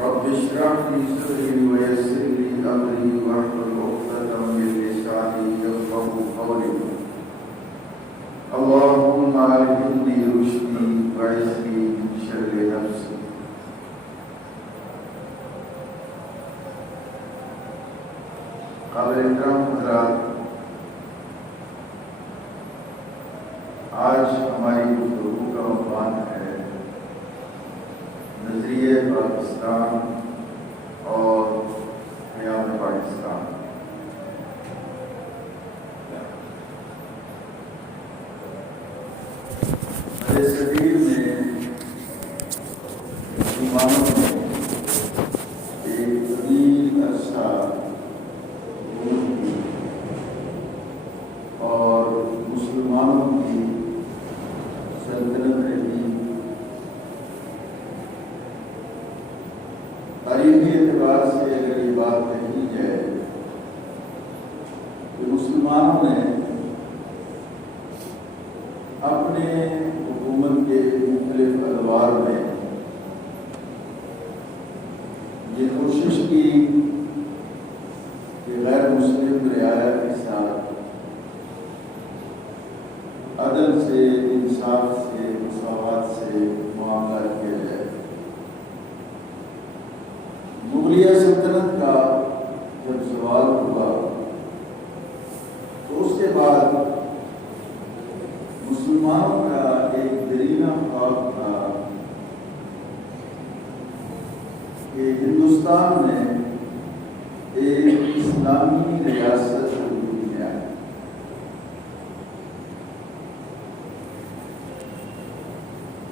رب اشرح لي صدري ويسر لي امري واحلل عقدة من لساني يفقهوا قولي اللهم الهمني رشدي واعصمني من شر نفسي. قابل احترام حضرات، آج ہماری گفتگو کا عنوان ہے نظریہ پاکستان اور قیام پاکستان. صدیر میں مسلمانوں نے ایک طویل عرصہ حکومت کی اور مسلمانوں کی سلطنت رہی. تاریخی اعتبار سے اگر یہ بات کہی جائے کہ مسلمانوں نے اپنے حکومت کے مختلف ادوار میں یہ کوشش کی کہ غیر مسلم رعایا کے ساتھ عدل سے، انصاف سے، مساوات سے معاملہ کیا جائے. مغلیہ سلطنت کا جب زوال ہوا تو اس کے بعد مسلمانوں کا ایک دیرینہ خواب تھا کہ ہندوستان میں ایک اسلامی ریاست وجود میں آئے.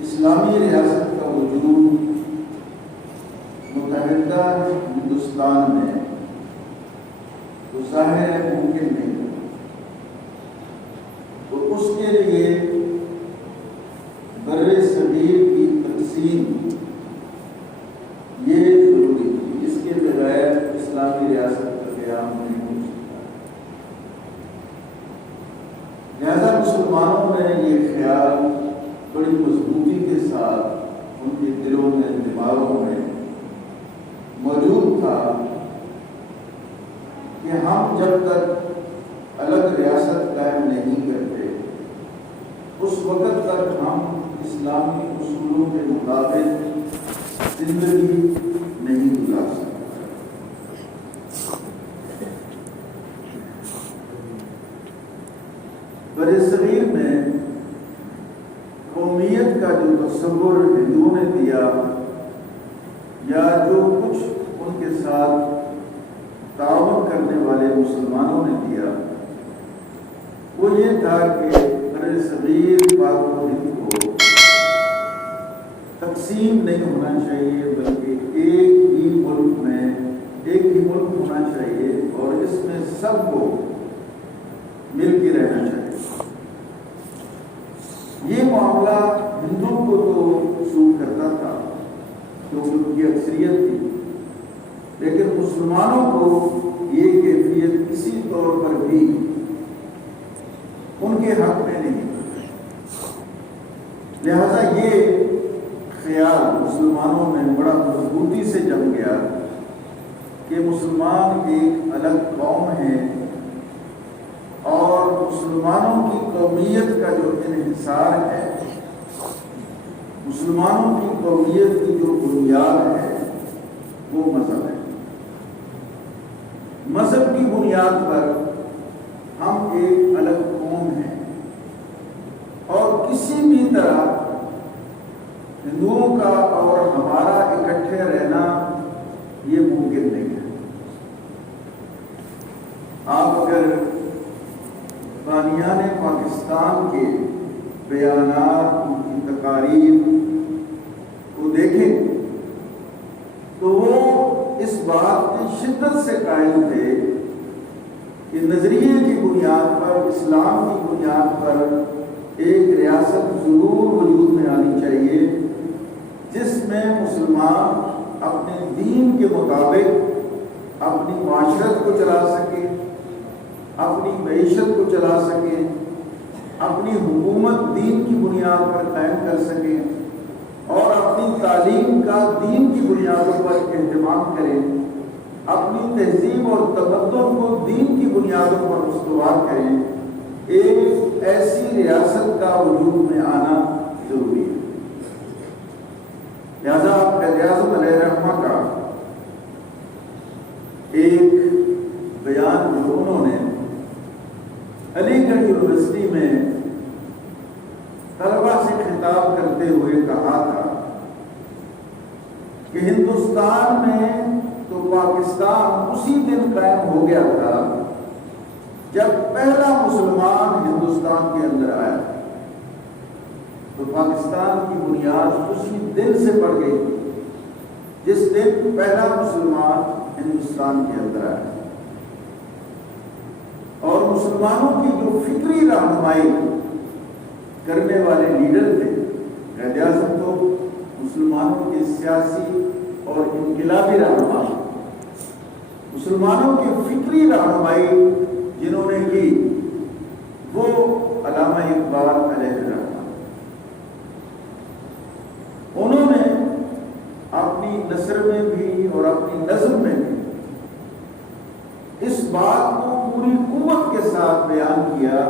اسلامی ریاست کا وجود متحدہ ہندوستان میں تو ظاہر ممکن نہیں، تو اس کے لیے بر صغیر کی تقسیم یہ ضروری تھی. اس کے بغیر اسلامی ریاست کا قیام نہیں ہو سکتا. لہذا مسلمانوں میں یہ خیال بڑی مضبوطی کے ساتھ ان کے دلوں میں، دماغوں میں موجود تھا کہ ہم جب تک الگ ریاست قائم نہیں کرتے اس وقت تک ہم اسلامی اصولوں کے مطابق زندگی نہیں گزار سکتے. برصغیر میں قومیت کا جو تصور ہندوؤں نے دیا یا جو کچھ ان کے ساتھ تعاون کرنے والے مسلمانوں نے دیا وہ یہ تھا کہ برصغیر پاک و ہند کو تقسیم نہیں ہونا چاہیے، بلکہ ایک ہی ملک میں ایک ہی ملک ہونا چاہیے اور اس میں سب کو مل کے رہنا چاہیے. یہ معاملہ ہندوؤں کو تو سود کرتا تھا کیونکہ ان کی اکثریت تھی، لیکن مسلمانوں کو یہ کیفیت کسی طور پر بھی ان کے حق میں نہیں. لہذا یہ خیال مسلمانوں میں بڑا مضبوطی سے جم گیا کہ مسلمان ایک الگ قوم ہے اور مسلمانوں کی قومیت کا جو انحصار ہے، مسلمانوں کی قومیت کی جو بنیاد ہے وہ مذہب ہے. مذہب کی بنیاد پر ہم ایک الگ قوم ہیں اور کسی بھی طرح ہندوؤں کا اور ہمارا اکٹھے رہنا یہ ممکن نہیں ہے. آپ اگر بانیان پاکستان کے بیانات، ان کی تقاریر کو دیکھیں تو وہ اس بات کی شدت سے قائل تھے کہ نظریے کی بنیاد پر، اسلام کی بنیاد پر ایک ریاست ضرور وجود میں آنی چاہیے جس میں مسلمان اپنے دین کے مطابق اپنی معاشرت کو چلا سکے، اپنی معیشت کو چلا سکے، اپنی حکومت دین کی بنیاد پر قائم کر سکیں اور اپنی تعلیم کا دین کی بنیاد بنیادوں پر اہتمام کریں، اپنی تہذیب اور تمدن کو دین کی بنیادوں پر استوار کریں، ایک ایسی ریاست کا وجود میں آنا ضروری ہے۔ لہذا قائد اعظم علیہ الرحمہ کا ایک بیان جو انہوں نے علی گڑھ یونیورسٹی میں طلبہ سے خطاب کرتے ہوئے کہا تھا کہ ہندوستان میں تو پاکستان اسی دن قائم ہو گیا تھا جب پہلا مسلمان ہندوستان کے اندر آیا، تو پاکستان کی بنیاد اسی دن سے پڑ گئی جس دن پہلا مسلمان ہندوستان کے اندر آیا۔ اور مسلمانوں کی جو فکری رہنمائی کرنے والے لیڈر تھے، قائد اعظم تو مسلمانوں کے سیاسی اور انقلابی رہنما، مسلمانوں کی فکری رہنمائی جنہوں نے کی وہ علامہ اقبال علیہ الرحمہ۔ انہوں نے اپنی نثر میں بھی اور اپنی نظم میں بھی اس بات کو پوری قوت کے ساتھ بیان کیا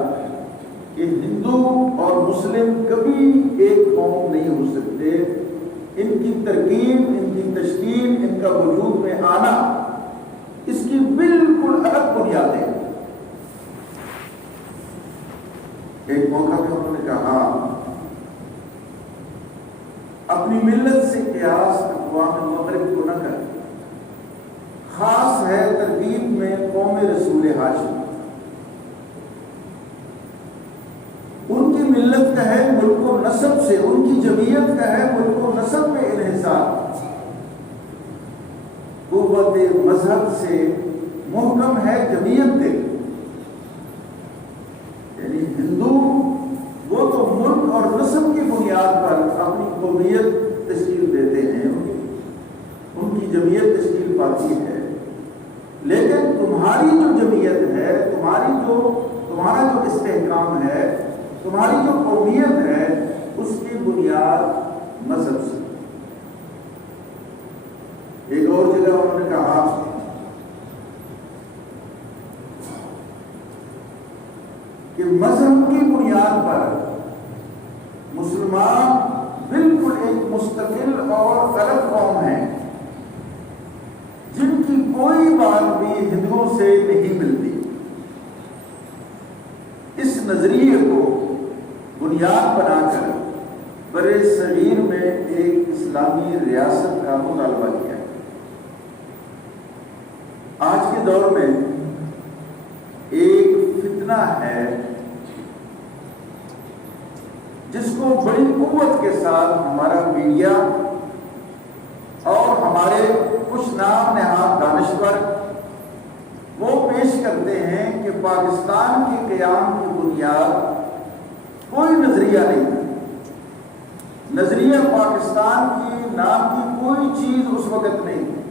کہ ہندو اور مسلم کبھی ایک قوم نہیں ہو سکتے، ان کی ترکیب، ان کی تشکیل، ان کا وجود میں آنا اس کی بالکل الگ بنیادیں ہیں۔ ایک موقع پہ انہوں نے کہا اپنی ملت سے قیاس اقوام مغرب کو نہ کر، خاص ہے ترکیب میں قوم رسول ہاشم، ان کی ملت کا ہے ملک و نسب سے، ان کی جمعیت کا ہے ملک و نسب میں انحصار، قوت مذہب سے محکم ہے جمعیت دل۔ یعنی ہندو وہ تو ملک اور نسب کی بنیاد پر اپنی قومیت تشکیل دیتے ہیں، ان کی جمعیت تشکیل پاتی ہے، لیکن تمہاری جو جمعیت ہے، تمہارا جو استحکام ہے، تمہاری جو قومیت ہے، اس کی بنیاد مذہب سے۔ ایک اور جگہ انہوں نے کہا کہ مذہب کی بنیاد پر مسلمان بالکل ایک مستقل اور الگ قوم ہے جن کی کوئی بات بھی ہندوؤں سے نہیں ملتی۔ اس نظریے کو بنیاد بنا کر برِ صغیر میں ایک اسلامی ریاست کا مطالبہ کیا۔ آج کے دور میں ایک فتنہ ہے جس کو بڑی قوت کے ساتھ ہمارا میڈیا اور ہمارے کچھ نام نہاد دانشور وہ پیش کرتے ہیں کہ پاکستان کے قیام کی بنیاد کوئی نظریہ نہیں تھا، نظریہ پاکستان کی نام کی کوئی چیز اس وقت نہیں تھی،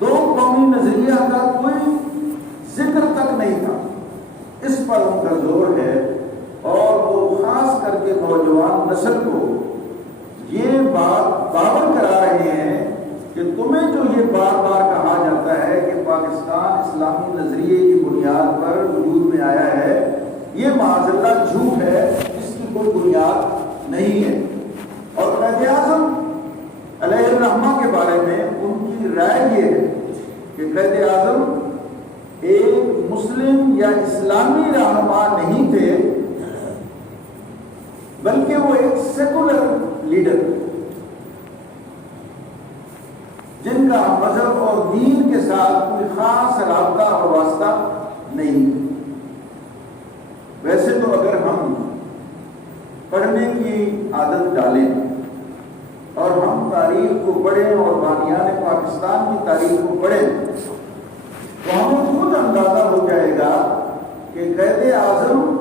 دو قومی نظریہ کا کوئی ذکر تک نہیں تھا۔ اس پر ان کا زور ہے اور وہ خاص کر کے نوجوان نسل کو یہ بات باور کرا رہے ہیں کہ تمہیں جو یہ بار بار کہا جاتا ہے کہ پاکستان اسلامی نظریے کی بنیاد پر وجود میں آیا ہے، یہ معاذ اللہ جھوٹ ہے، اس کی کوئی بنیاد نہیں ہے۔ اور قائد اعظم علیہ الرحمہ کے بارے میں ان کی رائے یہ ہے کہ قائد اعظم ایک مسلم یا اسلامی رہنما نہیں تھے، بلکہ وہ ایک سیکولر لیڈر جن کا مذہب اور دین کے ساتھ کوئی خاص رابطہ اور واسطہ نہیں۔ ویسے تو اگر ہم پڑھنے کی عادت ڈالیں اور ہم تاریخ کو پڑھیں اور بانیان پاکستان کی تاریخ کو پڑھیں تو ہمیں خود اندازہ ہو جائے گا کہ قائد اعظم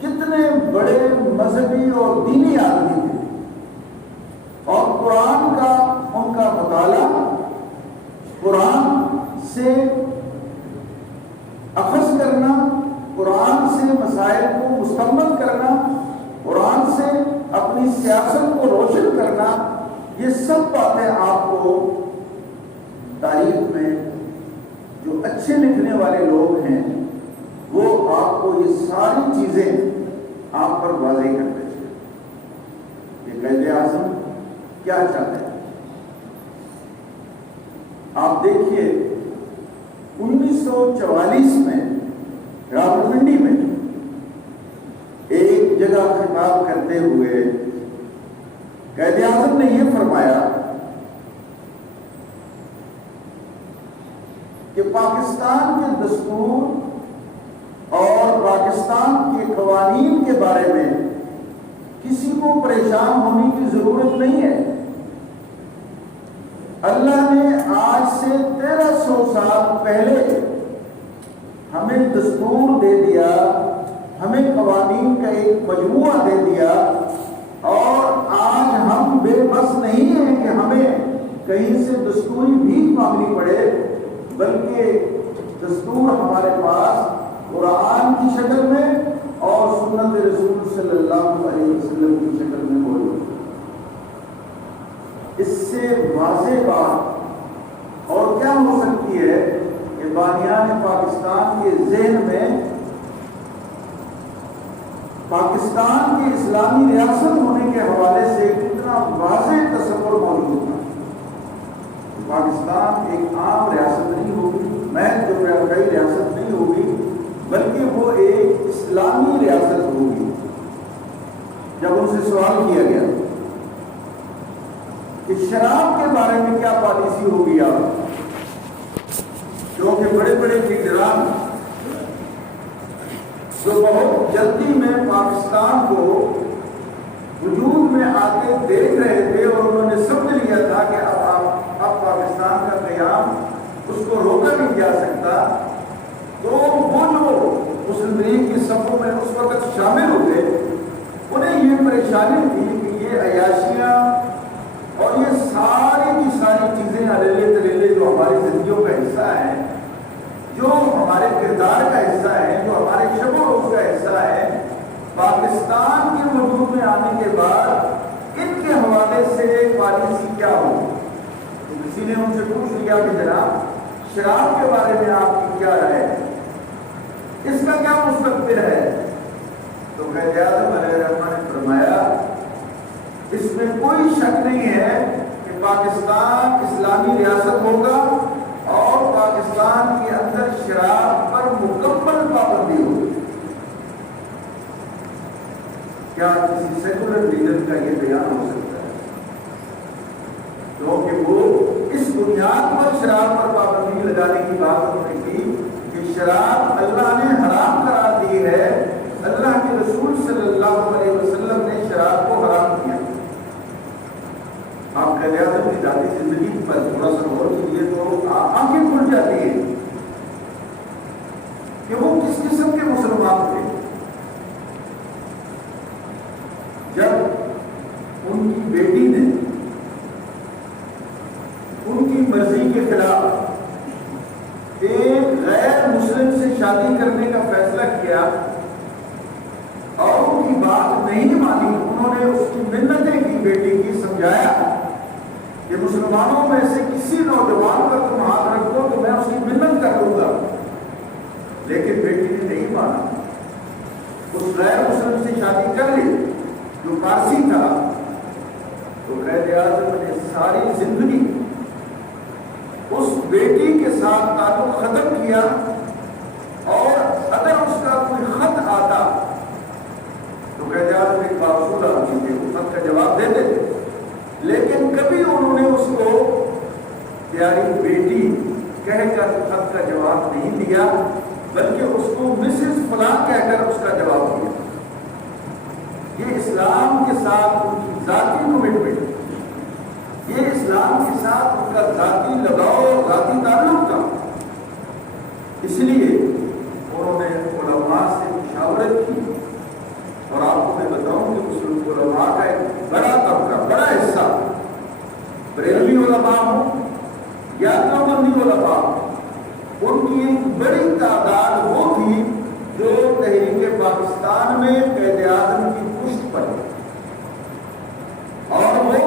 کتنے بڑے مذہبی اور دینی آدمی تھے، اور قرآن کا ان کا مطالعہ، قرآن سے اخذ کرنا، قرآن سے مسائل کو مستمد کرنا، قرآن سے اپنی سیاست کو روشن کرنا، یہ سب باتیں آپ کو تاریخ میں جو اچھے لکھنے والے لوگ ہیں وہ آپ کو یہ ساری چیزیں آپ پر واضح کرتے ہیں. یہ قائد اعظم کیا چاہتے ہیں؟ آپ دیکھیے 1944 میں راولپنڈی میں ایک جگہ خطاب کرتے ہوئے قائد اعظم نے یہ فرمایا کہ پاکستان کے دستور اور پاکستان کے قوانین کے بارے میں کسی کو پریشان ہونے کی ضرورت نہیں ہے. اللہ نے آج سے 1300 سال پہلے ہمیں دستور دے دیا، ہمیں قوانین کا ایک مجموعہ دے دیا، اور آج ہم بے بس نہیں ہیں کہ ہمیں کہیں سے دستوری بھیک مانگنی پڑے، بلکہ دستور ہمارے پاس قرآن کی شکل میں اور سنت رسول صلی اللہ علیہ وسلم کی شکل میں موجود ہے. اس سے واضح بات اور کیا ہو سکتی ہے کہ بانیان پاکستان کے ذہن میں پاکستان کی اسلامی ریاست ہونے کے حوالے سے کتنا واضح تصور موجود تھا. پاکستان ایک عام ریاست نہیں ہوگی، محض جغرافیائی ریاست نہیں ہوگی، بلکہ وہ ایک اسلامی ریاست ہوگی. جب ان سے سوال کیا گیا کہ شراب کے بارے میں کیا پالیسی ہوگی آپ، جو کہ بڑے بڑے لیڈران جو بہت جلدی میں پاکستان کو وجود میں آتے دیکھ رہے تھے اور انہوں نے سمجھ لیا تھا کہ اب پاکستان کا قیام اس کو روکا نہیں جا سکتا، تو وہ جو مسلم لیگ کی صفوں میں اس وقت شامل ہوئے انہیں یہ پریشانی تھی کہ یہ عیاشیاں اور یہ ساری کی ساری چیزیں الیلے تلیلے جو ہماری زندگیوں کا حصہ ہیں، جو ہمارے کردار کا حصہ ہے، جو ہمارے شب و روز کا حصہ ہے، پاکستان کے وجود میں آنے کے بعد ان کے حوالے سے پالیسی کیا ہوگی. تو کسی نے ان سے پوچھ لیا کہ جناب شراب کے بارے میں آپ کی کیا رائے ہے، اس کا کیا مستقبل ہے؟ تو قائد اعظم علیہ الرحمہ نے فرمایا اس میں کوئی شک نہیں ہے کہ پاکستان اسلامی ریاست ہوگا اور پاکستان کے اندر شراب پر مکمل پابندی ہوگی. کیا کسی سیکولر لیڈر کا یہ بیان ہو سکتا ہے؟ کیونکہ وہ اس بنیاد پر شراب پر پابندی لگانے کی بات انہوں نے کی کہ شراب اللہ نے حرام قرار دی ہے، اللہ کے رسول صلی اللہ علیہ وسلم نے شراب کو حرام کیا. آپ قائد اعظم کی ذاتی زندگی پر تھوڑا سا غور کیجیے تو آنکھیں کھل جاتی ہیں کہ وہ کس قسم کے مسلمان تھے. جب ان کی بیٹی نے ان کی مرضی کے خلاف ایک غیر مسلم سے شادی کرنے کا فیصلہ کیا اور ان کی بات نہیں مانی، انہوں نے اس کی منتیں کی، بیٹی کی سمجھایا کہ مسلمانوں میں سے کسی نوجوان پر تم ہاتھ رکھو تو میں اس کی منت کر دوں گا، لیکن بیٹی نے نہیں مانا، اس غیر مسلم سے شادی کر لی جو پارسی تھا. تو قائد اعظم نے ساری زندگی اس بیٹی کے ساتھ تعلق ختم کیا، اور اگر اس کا کوئی خط آتا تو قائد اعظم ایک باوجود آدمی تھے، اس خط کا جواب دیتے تھے، لیکن کبھی انہوں نے اس کو پیاری بیٹی کہہ کر خط کا جواب نہیں دیا، بلکہ اس کو مسز فلاں کہہ کر اس کا جواب دیا. یہ اسلام کے ساتھ ان کی ذاتی کمٹمنٹ، یہ اسلام کے ساتھ ان کا ذاتی لگاؤ اور ذاتی تعلق تھا. اس لیے انہوں نے علماء سے مشاورت کی، اور آپ کو میں بتاؤں کہ مسلم علماء کا ایک بڑا طبقہ، بڑا حصہ، بریلوی علماء ہوں یا دیوبندی علماء، ان کی ایک بڑی تعداد وہ تھی جو تحریک پاکستان میں قائد اعظم کی پشت پر، اور وہ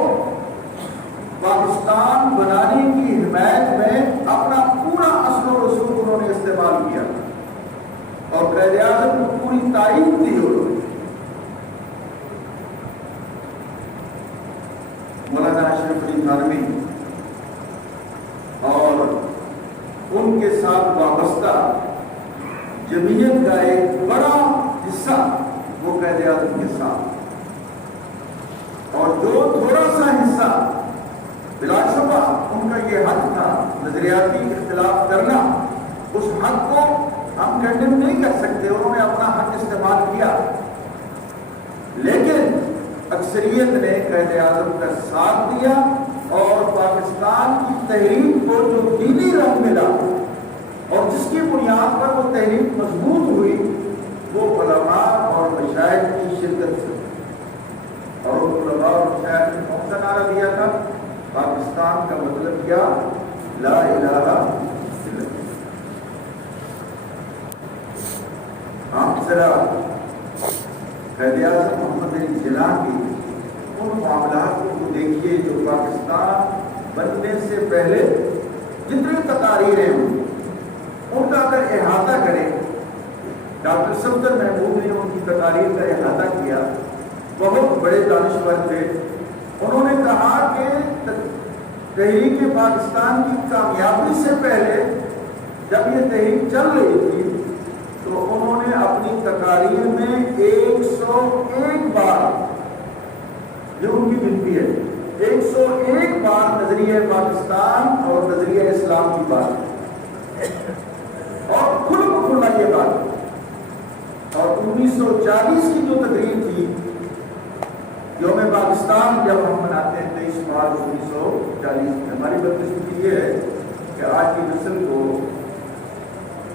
پاکستان بنانے کی حمایت میں اپنا پورا اصل و رسوخ انہوں نے استعمال کیا اور قائد اعظم کو پوری تائید دی انہوں نے۔ مولانا اشرف علی تھانوی اور ان کے ساتھ وابستہ جمعیت کا ایک بڑا حصہ وہ قائد اعظم کے ساتھ، اور جو تھوڑا سا حصہ بلا شبہ ان کا یہ حق تھا نظریاتی اختلاف کرنا، اس حق کو ہم کنڈیم نہیں کر سکتے، انہوں نے اپنا حق استعمال کیا، لیکن اکثریت نے قائد اعظم کا ساتھ دیا اور پاکستان کی تحریک کو جو دینی رنگ ملا اور جس کی بنیاد پر وہ تحریک مضبوط ہوئی وہ علماء اور مشائخ کی شرکت سے، اور علماء اور مشائخ نے کون سا نعرہ دیا تھا؟ پاکستان کا مطلب کیا؟ لا الہ الا اللہ۔ آپ ذرا قائد اعظم محمد علی جناح کی ان معاملات کو دیکھیے جو پاکستان بننے سے پہلے جتنی تقاریریں ہوں ان کا اگر احاطہ کریں، ڈاکٹر صفدر محمود نے ان کی تقاریر کا احاطہ کیا، بہت بڑے دانشور تھے، انہوں نے کہا کہ تحریک پاکستان کی کامیابی سے پہلے جب یہ تحریک چل رہی تھی تو انہوں نے اپنی تقاریر میں 101 بار، یہ ان کی گنتی ہے، 101 بار نظریہ پاکستان اور نظریہ اسلام کی بات اور کھلا یہ بات۔ اور 1940 کی جو تقریر تھی یوم پاکستان جب ہم مناتے ہیں 23 مارچ 1940 میں، ہماری بدقسمتی یہ ہے کہ آج کی نسل کو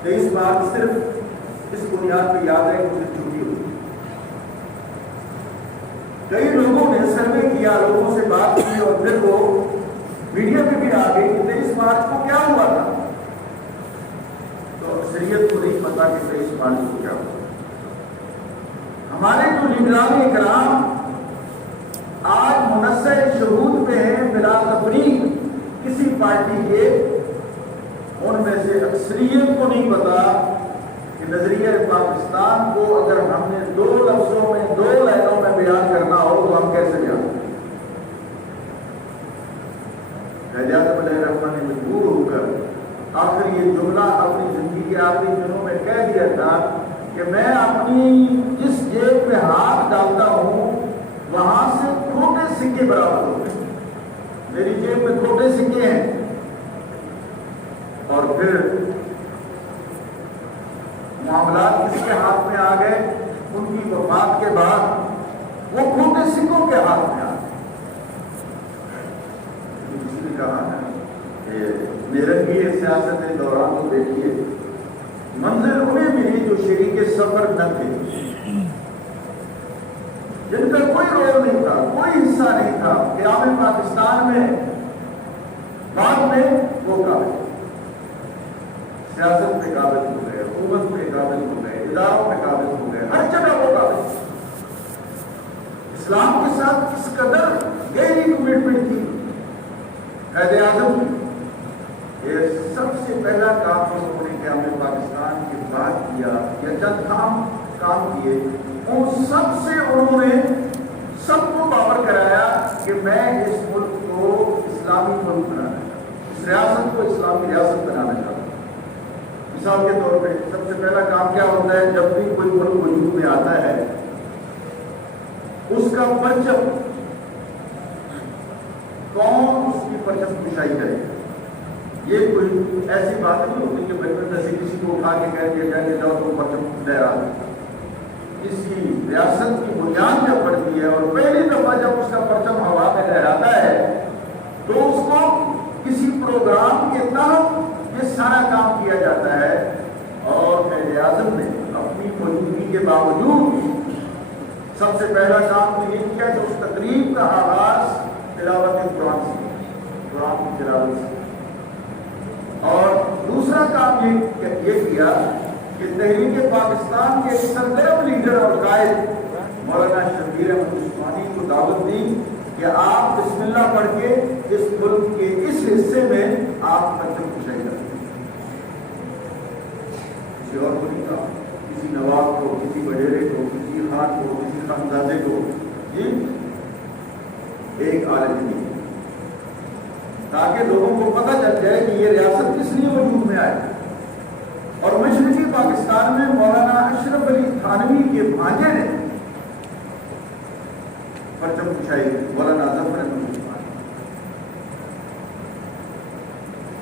23 مارچ صرف اس بنیاد پہ یاد ہے کہ چھٹی ہوئی۔ کئی لوگوں نے سروے کیا، لوگوں سے بات کی اور پھر وہ میڈیا پہ بھی آ گئی کہ 23 مارچ کو کیا ہوا تھا، تو اکثریت کو نہیں پتا کہ 23 مارچ کو کیا ہوا۔ ہمارے جو لیڈران اکرام آج منصر شہود پہ ہیں بلا تفریق کسی پارٹی کے، ان میں سے اکثریت کو نہیں پتا کہ نظریہ پاکستان کو اگر ہم نے 2 لفظوں میں 2 لائنوں میں بیان کرنا ہو تو ہم کیسے بیان کریں۔ قائد اعظم علیہ الرحمٰن نے مجبور ہو کر آخر یہ جملہ اپنی زندگی کے آخری دنوں میں کہہ دیا تھا کہ میں اپنی جس جیب میں ہاتھ ڈالتا ہوں وہاں سے کھوٹے سکے برابر ہوتے ہیں، میری جیب میں کھوٹے سکے ہیں۔ اور پھر معاملات کس کے ہاتھ میں آ گئے؟ ان کی وفات کے بعد وہ کھوٹے سکوں کے ہاتھ میں آ گئے۔ کسی نے کہا نا کہ میرنگی سیاست دوران کو دیکھیے، منظر انہیں ملی جو شریک سفر نہ تھے، جن کا کوئی رول نہیں تھا، کوئی حصہ نہیں تھا قیام پاکستان میں، بعد میں وہ قابل سیاست میں قابل ہو گئے، حکومت میں قابل ہو گئے، اداروں میں قابل ہو گئے، ہر جگہ وہ قابل۔ اسلام کے ساتھ کس قدر گہری کمٹمنٹ تھی قائد اعظم کی۔ یہ سب سے پہلا کام جو انہوں نے قیام پاکستان کے بعد کیا یا چند کام کیے، ان سب سے انہوں نے سب کو باور کرایا کہ میں اس ملک کو اسلامی ملک بنانا چاہتا ہوں، اس ریاست کو اسلامی ریاست بنانا چاہتا ہوں۔ مثال کے طور پہ سب سے پہلا کام کیا ہوتا ہے؟ جب بھی کوئی ملک وجود میں آتا ہے اس کا پرچم کون اس کی پرچم کشائی کرے۔ یہ کوئی ایسی بات نہیں ہوتی کہ بچپن سے کسی کو اٹھا کے کہہ دیا جائے کہ جاؤ تم پرچم لہرا دو۔ کسی ریاست کی بنیاد جب پڑتی ہے اور پہلی دفعہ جب اس کا پرچم ہوا میں لہراتا ہے تو اس کو کسی پروگرام کے تحت یہ سارا کام کیا جاتا ہے۔ اور قائد اعظم نے اپنی موجودگی کے باوجود سب سے پہلا کام تو یہ کیا کہ اس تقریب کا آغاز تلاوت قرآن سے، قرآن کی تلاوت سے، اور دوسرا کام یہ کیا کہ تحریک پاکستان کے سرگرم لیڈر اور قائد مولانا شبیر احمد عثمانی کو دعوت دی کہ آپ بسم اللہ پڑھ کے اس ملک کے اس حصے میں آپ پرچم کشائی کرتے ہیں. کسی اور کو نہیں کہا، کسی نواب کو، کسی وزیر کو، کسی خان کو، کسی خانزادے کو، جی ایک عالم نہیں، تاکہ لوگوں کو پتہ چل جائے کہ یہ ریاست کس لیے وجود میں آئے. اور مشرقی پاکستان میں مولانا اشرف علی تھانوی کے بھانجے نے پرچم کشائی مولانا ظفر احمد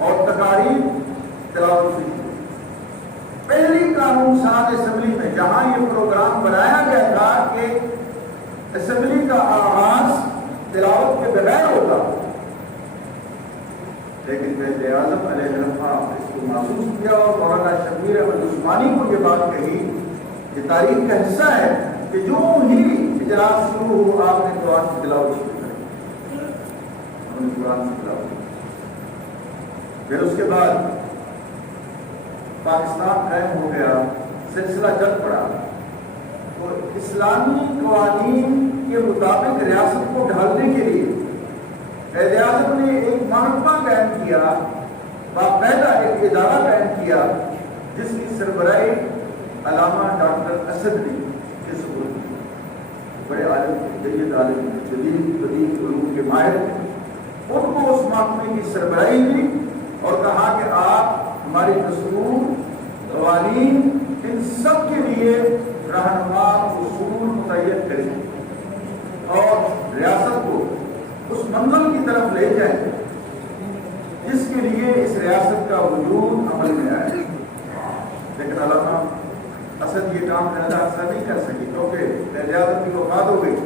اور تقاریر تلاوت ہوئی. پہلی قانون ساز اسمبلی میں جہاں یہ پروگرام بنایا گیا تھا کہ اسمبلی کا آغاز تلاوت کے بغیر ہوگا، لیکن قائد اعظم علیہ السلام اس کو محسوس کیا اور مولانا شبیر احمد عثمانی کو یہ بات کہی. یہ تاریخ کا حصہ ہے کہ جو ہی اجلاس شروع ہو آپ نے قرآن کی تلاوت شروع کری. انہوں نے قرآن کی تلاوت کی. پھر اس کے بعد پاکستان قائم ہو گیا، سلسلہ چل پڑا. تو اسلامی قوانین کے مطابق ریاست کو ڈھالنے کے لیے قائد اعظم نے ایک محکمہ قائم کیا، باقاعدہ ایک ادارہ قائم کیا جس کی سربراہی علامہ ڈاکٹر اسد نے اس کو بڑے عالم، جدید عالم، جدید علوم کے ماہر، ان کو اس محکمے کی سربراہی دی اور کہا کہ آپ ہماری دستور، قوانین، ان سب کے لیے رہنما اصول متعین کریں اور ریاست کو اس منزل کی طرف لے جائیں جس کے لیے اس ریاست کا وجود عمل میں آئے. لیکن علامہ اسد یہ کام زیادہ عرصہ نہیں کر سکی کیونکہ قائد اعظم کی وفات ہو گئی،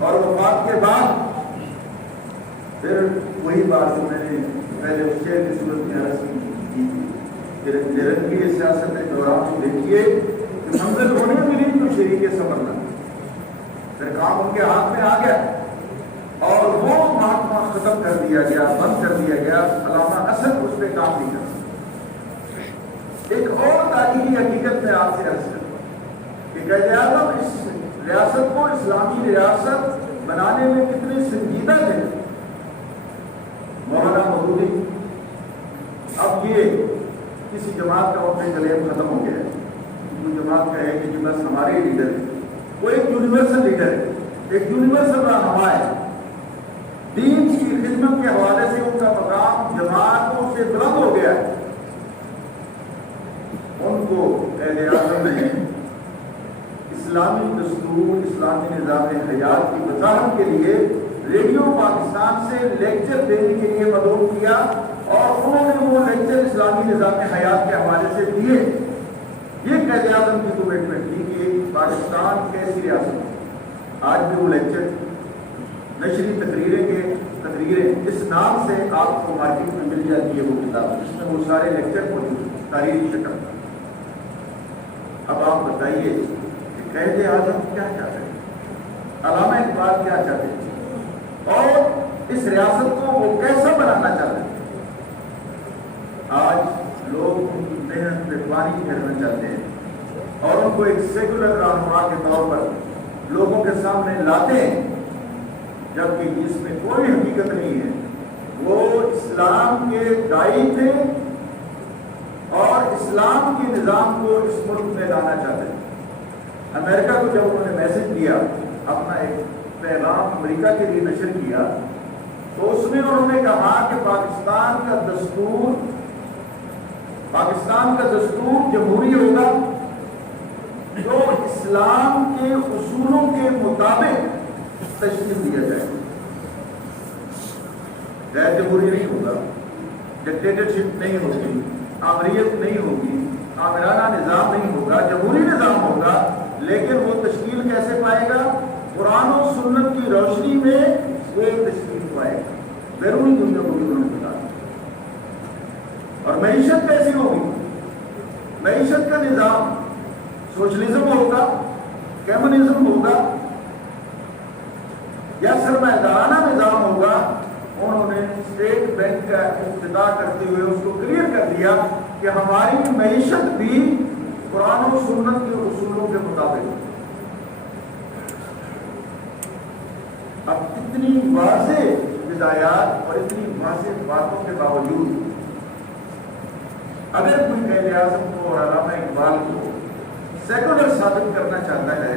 اور وفات کے بعد پھر وہی بات جو میں نے پہلے اس شعر کی صورت میں عرض کی تھی، نرنگی سیاست دوران کو دیکھیے کہ منزل ہونے ملی تو شریک سفر نہ. پھر کام ان کے ہاتھ میں آ گیا اور وہ محکمہ ختم کر دیا گیا، بند کر دیا گیا. علامہ اسد اس پہ کام نہیں کر سکتا. ایک اور تاریخی حقیقت میں آپ سے عرض کرتا ہوں کہ قائد اعظم اس ریاست کو اسلامی ریاست بنانے میں کتنے سنجیدہ تھے. مولانا مودودی، اب یہ کسی جماعت کا اپنے کلیم ختم ہو گیا ہے. وہ جماعت کا ہے کہ بس ہمارے لیڈر ہے، وہ ایک یونیورسل لیڈر ہے، ایک یونیورسل رہنما ہے. دین کی خدمت کے حوالے سے ان کا مقام جماعتوں سے بلند ہو گیا ہے. ان کو قائد اعظم نے اسلامی دستور، اسلامی نظام حیات کی وضاحت کے لیے ریڈیو پاکستان سے لیکچر دینے کے لیے مدعو کیا اور انہوں نے وہ لیکچر اسلامی نظام حیات کے حوالے سے دیے. یہ قائد اعظم کی کمٹمنٹ تھی کہ پاکستان کیسی ریاست ہے. آج بھی وہ لیکچر نشری تقریریں اس نام سے آپ کو مارکیٹ میں مل جاتی ہے. وہ کتاب جس میں وہ سارے لیکچر موجود ہیں تاریخی شکل. اب آپ بتائیے کہ قائد اعظم کیا چاہتے ہیں، علامہ اقبال کیا چاہتے ہیں، اور اس ریاست کو وہ کیسا بنانا چاہتے ہیں. آج لوگ ان کی محنت پہ پانی پھیرنا چاہتے ہیں اور ان کو ایک سیکولر رہنما کے طور پر لوگوں کے سامنے لاتے ہیں، جبکہ اس میں کوئی حقیقت نہیں ہے. وہ اسلام کے داعی تھے اور اسلام کے نظام کو اس ملک میں لانا چاہتے ہیں. امریکہ کو جب انہوں نے میسج دیا، اپنا ایک پیغام امریکہ کے لیے نشر کیا، تو اس میں انہوں نے کہا کہ پاکستان کا دستور جمہوری ہوگا جو اسلام کے اصولوں کے مطابق تشکیل دیا جائے. غیر جمہوری نہیں ہوگا، ڈکٹیٹرشپ نہیں ہوگی، آمریت نہیں ہوگی، آمرانہ نظام نہیں ہوگا، جمہوری نظام ہوگا. لیکن وہ تشکیل کیسے پائے گا؟ قرآن و سنت کی روشنی میں وہ تشکیل پائے گا. بیرونی دنیا کو بھی انہوں نے بتا دیا. اور معیشت کیسی ہوگی؟ معیشت کا نظام سوشلزم ہوگا، کمیونزم ہوگا یا سرمایہ دارانہ نظام ہوگا. انہوں نے اسٹیٹ بینک کا افتتاح کرتے ہوئے اس کو کلیئر کر دیا کہ ہماری معیشت بھی قرآن و سنت کے اصولوں کے مطابق. اب اتنی واضح ہدایات اور اتنی واضح باتوں کے باوجود اگر کوئی قائد اعظم کو اور علامہ اقبال کو سیکولر ثابت کرنا چاہتا ہے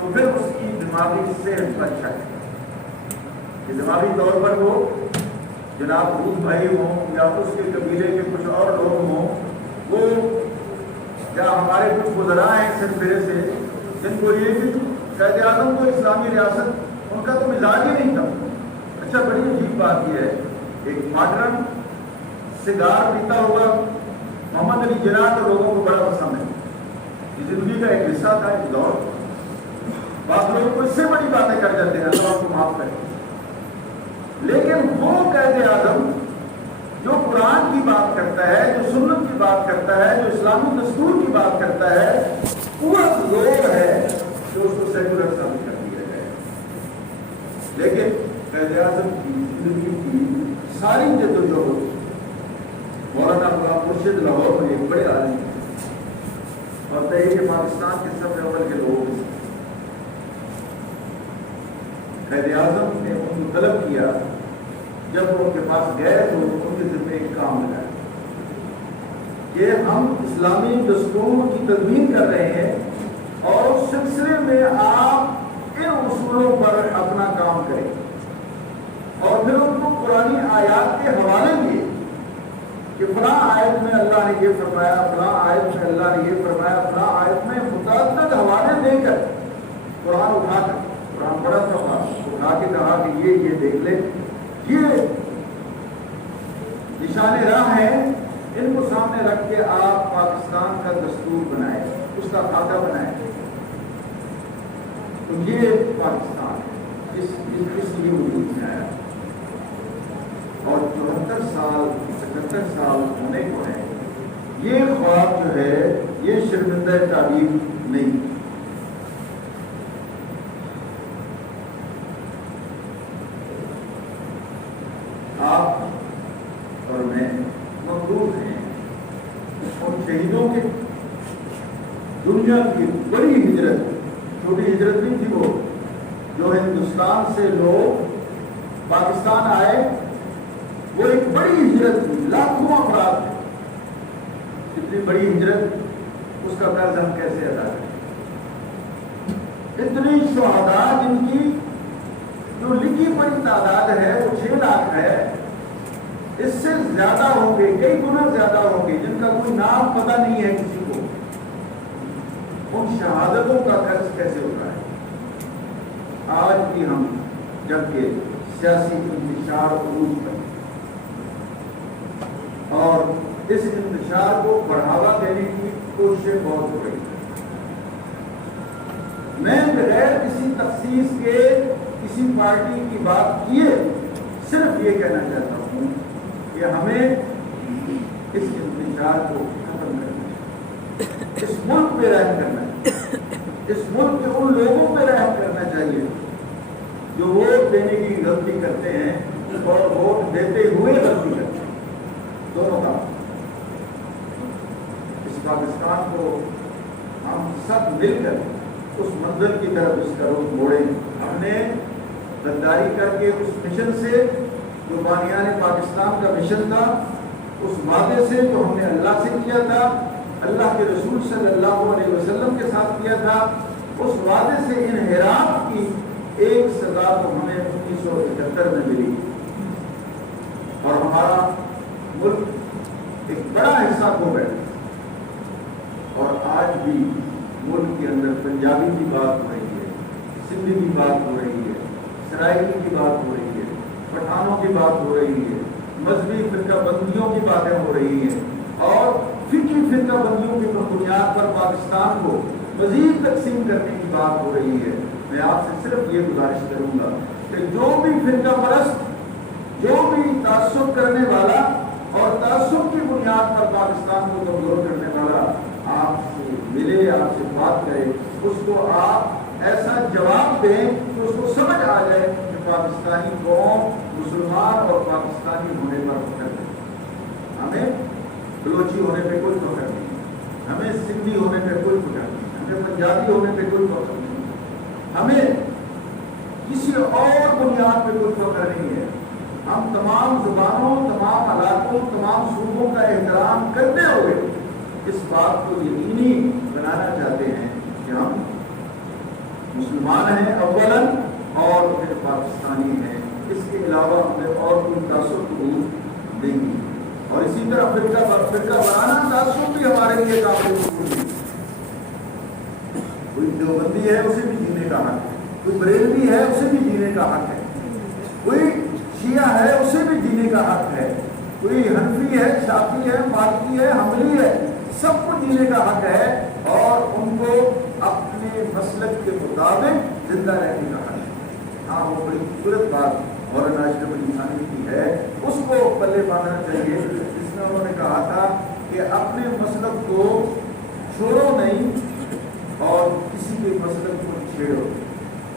تو پھر اس کی دماغی صحت پر شک ہے کہ دماغی طور پر وہ جناب حود بھائی ہوں یا اس کے قبیلے کے کچھ اور لوگ ہوں، وہ یا ہمارے کچھ وزراء ہیں سر پھیرے سے جن کو یہ بھی قائد اعظم کو اسلامی ریاست ان کا تو مزاج ہی نہیں تھا۔ اچھا، بڑی عجیب بات یہ ہے، ایک ماڈرن سگار پیتا ہوا محمد علی جناح تو لوگوں کو بڑا پسند ہے، یہ زندگی کا ایک حصہ تھا، ایک دور۔ بعض لوگ کو اس سے بڑی باتیں کر جاتے ہیں، اللہ کو معاف کرے، لیکن وہ قائد اعظم جو قرآن کی بات کرتا ہے، جو سنت کی بات کرتا ہے، جو اسلامی دستور کی بات کرتا ہے، وہ لوگ ہے جو اس کو سیکولر ثابت کر دیا جائے۔ لیکن قائد اعظم کی زندگی کی ساری جدوجہد، مولانا غلام مرشد لاہور میں ایک بڑے عالم اور تحریک پاکستان کے سب اول کے لوگ، قائد اعظم نے ان کو طلب کیا، جب وہ ان کے پاس گئے تو ان کے ذمہ ایک کام لگایا کہ ہم اسلامی دستور کی تدوین کر رہے ہیں اور اس سلسلے میں آپ ان اصولوں پر اپنا کام کریں، اور پھر ان کو قرآنی آیات کے حوالے دیے کہ فلاں آیت میں اللہ نے یہ فرمایا، فلاں آیت میں اللہ نے یہ فرمایا، فلاں آیت میں متعدد حوالے دے کر قرآن اٹھا کر، قرآن بڑا تھا، اٹھا کے کہا کہ یہ دیکھ لیں، یہ نشان راہ ہے، ان کو سامنے رکھ کے آپ پاکستان کا دستور بنائیں، اس کا خاکہ بنائیں، تو یہ پاکستان اس لیے وجود میں آیا، اور 77 سال ہونے کو ہے، یہ خواب جو ہے یہ شرمندہ تعبیر نہیں۔ آپ اور میں مقبول ہیں ان شہیدوں کے، دنیا کی بڑی ہجرت، چھوٹی ہجرت نہیں تھی وہ، جو ہندوستان سے لوگ پاکستان آئے، وہ ایک بڑی ہجرت تھی، لاکھوں افراد تھے، اتنی بڑی ہجرت، اس کا قرض ہم کیسے ادا کریں؟ اتنی شہداء جن کی جو لکھی پڑی تعداد ہے وہ 6 لاکھ ہے، اس سے زیادہ ہوں گے، کئی گنا زیادہ ہوں گے، جن کا کوئی نام پتہ نہیں ہے کسی کو، ان شہادتوں کا قرض کیسے ہوتا ہے؟ آج بھی ہم جبکہ سیاسی انتشار عروج پر اور اس انتشار کو بڑھاوا دینے کی کوششیں بہت ہو رہی ہیں۔ میں بغیر کسی تخصیص کے کسی پارٹی کی بات کیے صرف یہ کہنا چاہتا ہوں کہ ہمیں اس انتشار کو ختم کرنا ہے، اس ملک پہ رحم کرنا ہے، اس ملک کے ان لوگوں پہ رحم کرنا چاہیے جو ووٹ دینے کی غلطی کرتے ہیں اور ووٹ دیتے ہوئے غلطی کرتے ہیں، دونوں کا۔ اس پاکستان کو ہم سب مل کر اس منزل کی طرف اس کا رخ موڑیں۔ ہم نے غداری کر کے اس مشن سے جو بانیان پاکستان کا مشن تھا، اس وعدے سے جو ہم نے اللہ سے کیا تھا، اللہ کے رسول صلی اللہ علیہ وسلم کے ساتھ کیا تھا، اس وعدے سے انحراف کی ایک سزا تو ہمیں 1971 میں ملی، اور ہمارا ملک ایک بڑا حصہ کھو بیٹھا، اور آج بھی ملک کے اندر پنجابی کی بات ہو رہی ہے، سندھی کی بات ہو رہی ہے، سرائکی کی بات ہو رہی ہے، پٹھانوں کی بات ہو رہی ہے، مذہبی فرقہ بندیوں کی باتیں ہو رہی ہیں، اور فقہی فرقہ بندیوں کی بنیاد پر پاکستان کو مزید تقسیم کرنے کی بات ہو رہی ہے۔ میں آپ سے صرف یہ گزارش کروں گا کہ جو بھی فرقہ پرست، جو بھی تعصب کرنے والا اور تعصب کی بنیاد پر پاکستان کو کمزور کرنے والا آپ سے ملے، آپ سے بات کرے، اس کو آپ ایسا جواب دیں کہ اس کو سمجھ آ جائے کہ پاکستانی قوم مسلمان اور پاکستانی ہونے پر فخر ہے، ہمیں بلوچی ہونے پہ کوئی فخر نہیں، ہمیں سندھی ہونے پہ کوئی فخر نہیں، ہمیں پنجابی ہونے پہ کوئی فخر نہیں، ہمیں کسی اور بنیاد پہ کوئی فخر نہیں ہے. ہم تمام زبانوں، تمام علاقوں، تمام صوبوں کا احترام کرتے ہوئے اس بات کو یقینی بنانا چاہتے ہیں کہ ہم مسلمان ہیں اولاً اور پھر پاکستانی ہیں. اس کے علاوہ ہمیں اور کوئی تعصب قبول نہیں ہے. اور اسی طرح فرقہ بنانا تعصب بھی ہمارے لیے قابل قبول نہیں. کوئی دیوبندی ہے اسے بھی جینے کا حق ہے، کوئی بریلوی ہے اسے بھی جینے کا حق ہے، کوئی شیعہ ہے اسے بھی جینے کا حق ہے، کوئی حنفی ہے، شافعی ہے، مالکی ہے، حنبلی ہے، سب کو جینے کا حق ہے اور ان کو اپنے مسلک کے مطابق زندہ رہنے کا حق ہے. ہاں وہ بڑی خوبصورت بات مولانا اشرف علی تھانوی کی ہے، اس کو پلے باندھنا چاہیے جس میں انہوں نے کہا تھا کہ اپنے مسلک کو چھوڑو نہیں اور کسی کے مسلک کو چھیڑو.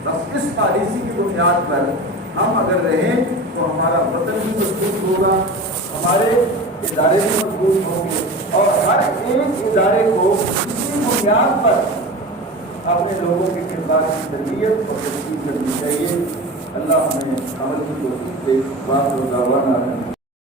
بس اس پالیسی کی بنیاد پر ہم اگر رہیں تو ہمارا وطن بھی مضبوط ہوگا، ہمارے ادارے بھی مضبوط ہوں گے اور ہر ایک ادارے کو اسی بنیاد پر اپنے لوگوں کے کردار کی تربیت اور تشکیل کرنی چاہیے. اللہ ہمیں عمل کی توفیق دے. بات و دعوانا